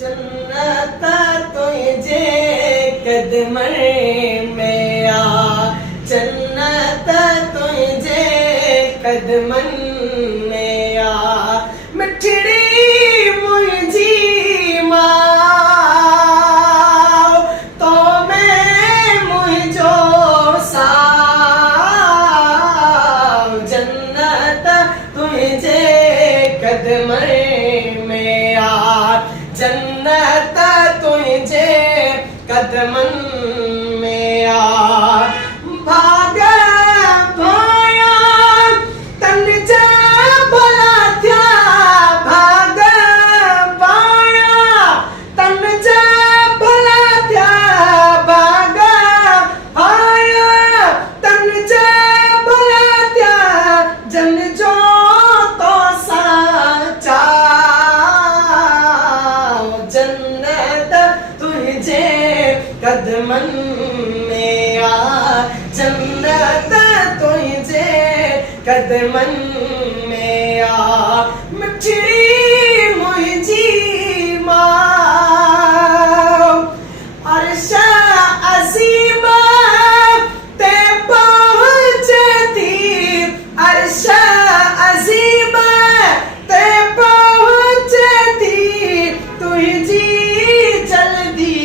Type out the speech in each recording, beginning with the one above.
जन्नत तुझे कदमन में आ, जन्नत तुझे कदमन में आ, मिठड़ी मुझी माँ तो मैं मुझो साव, जन्नत तुझे कदमन में आ, जन्नत तुझे कदमन में आ, भाग भाया तन जा भला थया, भाग भाया तन जा भला थया, भाग भाया तन जा भला थया, जन जो तो साचा, जन्नत तुझे कदमन में आ, जन्नत तुझे कदमन में आ, मिठड़ी मुझी माँ अर्शा अज़ीमा ते पहुँचती, अर्शा अज़ीमा ते पहुँचती, तुझी जल्दी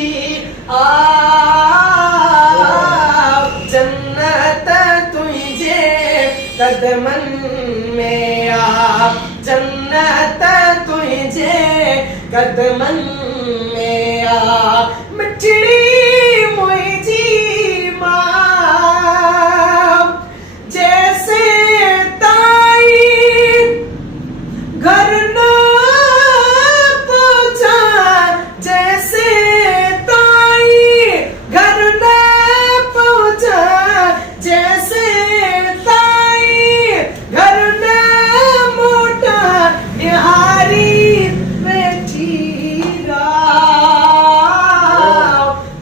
आ, जन्नत तुझे कदमन में आ, जन्नत तुझे कदमन में आ, मिठड़ी मुझी माँ जैसे ताई घर न पहुँचा, जैसे ताई घर न पहुँचा, जैसे ताई घर न मोटा, निहारी बैठी राव,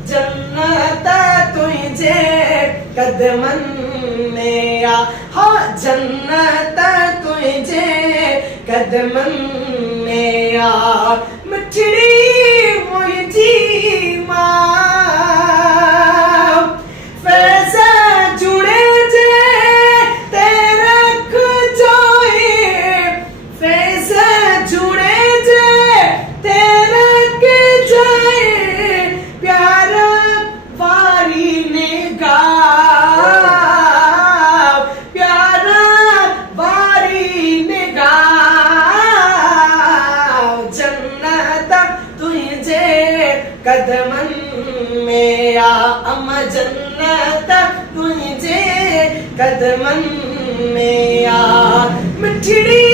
जन्नत तुझे कदमन में आ, हाँ जन्नत तुझे कदमन में आ, मिठड़ी मुझी माँ फैज़ जुड़े जे तेरा जोए, फैज़ जुड़े जे तेरा के जाए, प्यार वारी निगाह, प्यार वारी निगाह, जन्नत तुझे कदमन में आ, अम्मा जन्नत तुझे कदमन में आ, मिठड़ी